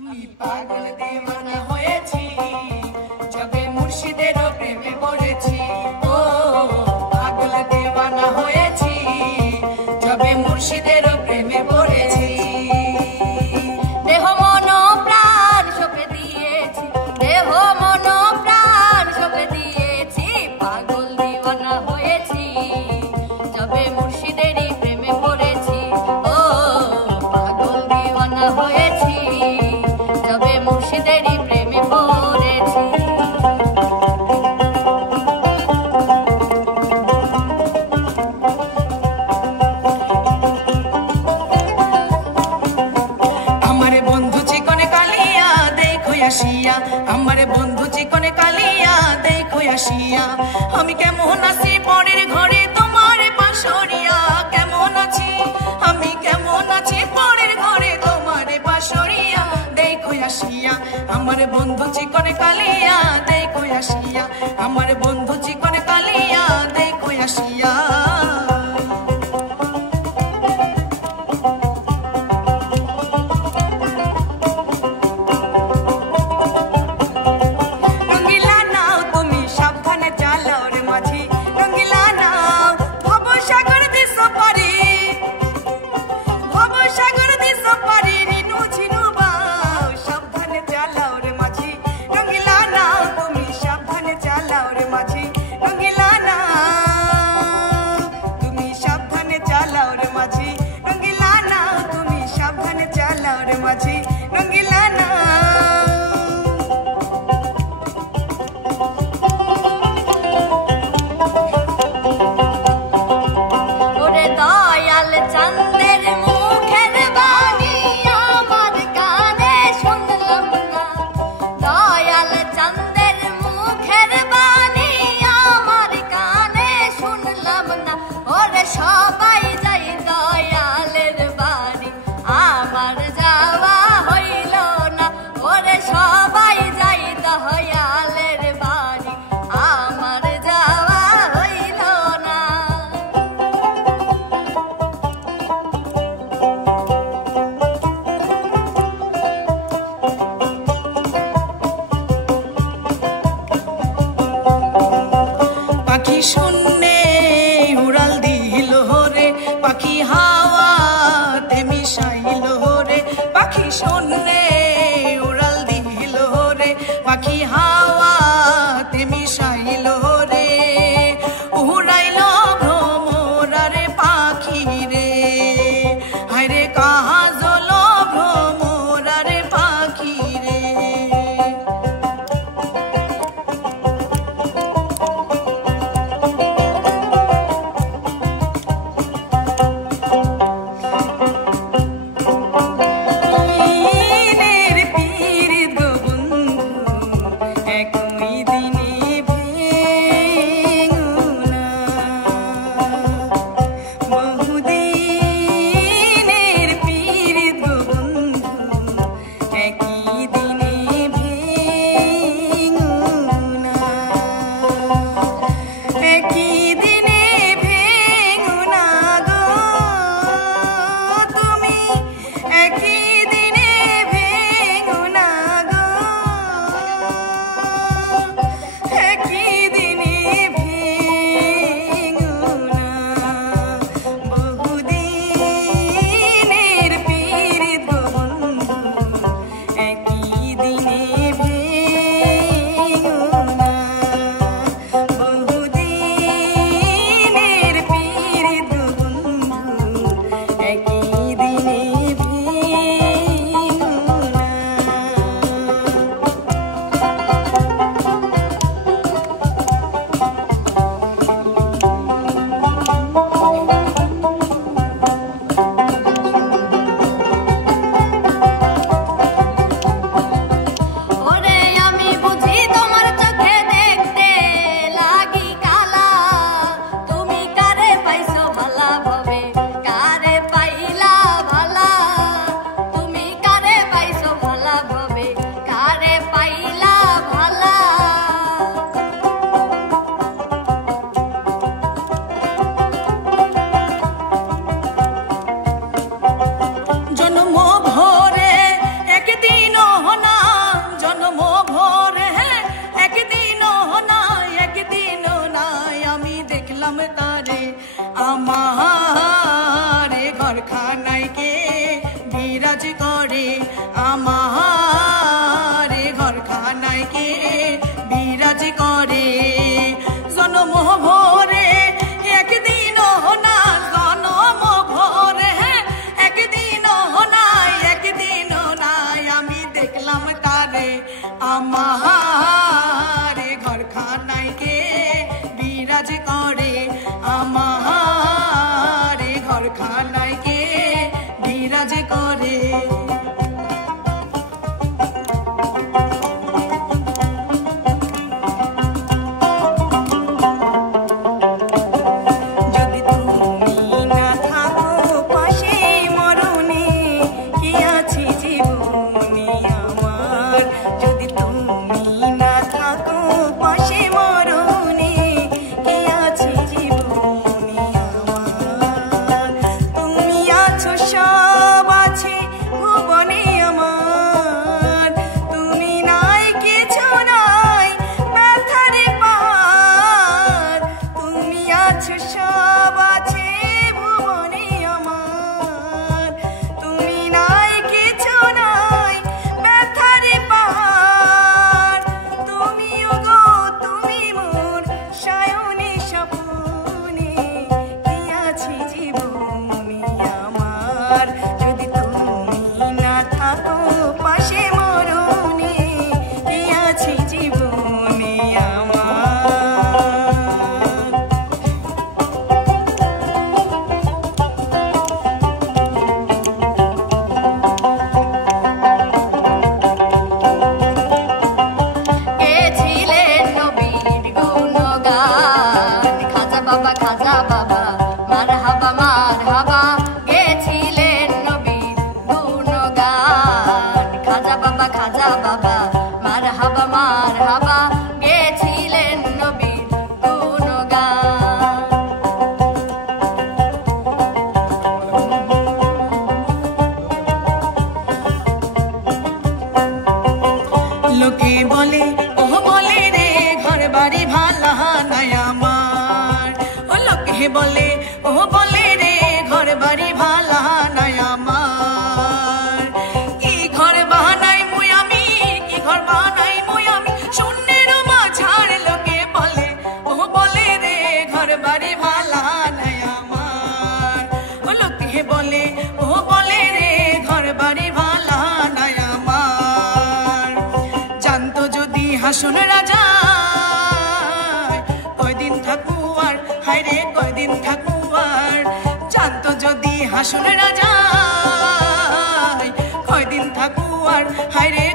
আমি পাগল দেওয়ানা হয়েছি যবে মুর্শিদের প্রেমে পড়েছি। ও পাগল দেওয়ানা হয়েছি যবে মুর্শিদের প্রেমে পড়েছি। দেহ মন প্রাণ সঁপে দিয়েছি, দেহ মন প্রাণ সঁপে দিয়েছি। পাগল দেওয়ানা হয়েছি যবে মুর্শিদেরই প্রেমে পড়েছি। ও পাগল দেওয়ানা হয়েছি যবে মুর্শিদেরই প্রেমে পড়েছি। আমার বন্ধু চিকনে কালিয়া দেখো আসিয়া, আমার বন্ধু চিকনে কালিয়া দেখো আসিয়া। আমি কেমন আছি পরের ঘরে তোমার পাশরিয়া, কেমন আছি আমি কেমন আছি পরের ঘরে তোমার পাশরিয়া। দেখো আসিয়া আমার বন্ধু চিকনে কালিয়া দেখো আসিয়া, আমার বন্ধু চিকনে কালিয়া দেখো আসিয়া। রঙ্গিলা নাও তুমি সাবধানে চালাও রে মাঝি, রঙ্গিলা নাও ভবসাগর দিস পারি, ভবসাগর দিস পারি। রিনু ঝিনু বাও সাবধানে চালাও রে মাঝি, রঙ্গিলা নাও তুমি সাবধানে চালাও রে মাঝি, রঙ্গিলা নাও। আমার ঘরখানায় কে বিরাজ করে জনম ভরে একদিন না জনম ভরে একদিন নাই একদিন নাই আমি দেখলাম তারে আমার ঘরখানায় কে বিরাজ করে আমার ঘরখানায় কে বিরাজ করে লোকে বলে ও বলে রে ঘর বাড়ি ভালা নাই আমার ও লোকে বলে ও বলে রে ঘর বাড়ি ভালা নাই আমার কি ঘর বানাই মুই আমি কি ঘর বানাই মুই আমি শূন্যের মাঝার লোকে বলে ও বলে রে ঘর বাড়ি ভালা নাই আমার ও লোকে বলে ও বলে রে ঘর বাড়ি ভালা নাই আমার জানতো যদি হাসুন রাজা কয়দিন থাকবো আর হায় রে কয়দিন থাকবো আর জানতো যদি হাসুন রাজা কয়দিন থাকবো আর হায় রে